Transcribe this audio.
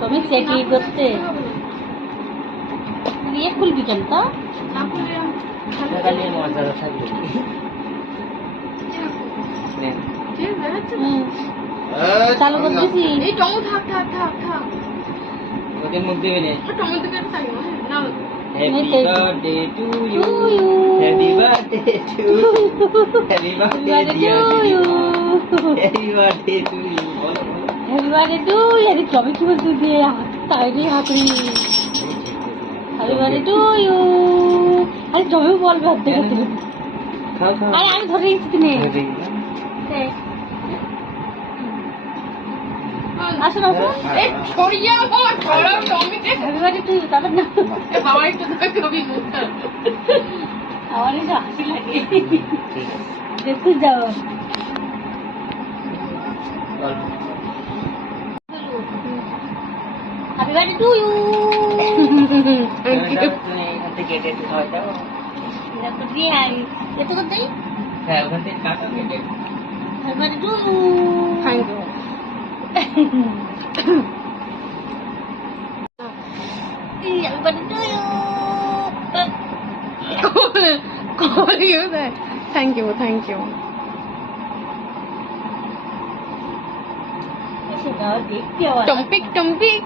তুমি সেটি করতে ये खुलबी কেন তো মজা থাকবে চালু করতেছি এই টমেটো থাক থাক থাক থাক ওদের মুখ দিবে না টমেটো কেটে থাক না Happy birthday to you. Happy birthday to you. Happy birthday dear you. Happy birthday to you. Happy birthday to you. अरे कभी क्यों बोलते दिए तारी हाथरी Happy birthday to you. अरे जमे बोल बर्थडे करते खाओ खाओ अरे আমি ধরে নিচ্ছি তুমি আসুন আসুন এই ছড়িয়ে আমার ছড়া tomato Happy birthday to you তাদের না আমার একটু কবি মুখটা আমার এই হাসি লাগে দেখতে যাও Happy birthday to you. কেটে খাওয়া যাও এটা তো দিয়ে আই এত করতেই হ্যাঁ ওখান থেকে কাটো কেটে Happy birthday to you. Thank you Happy birthday to you. Call you that thank you সেটা দেখতে হবে টম্পিক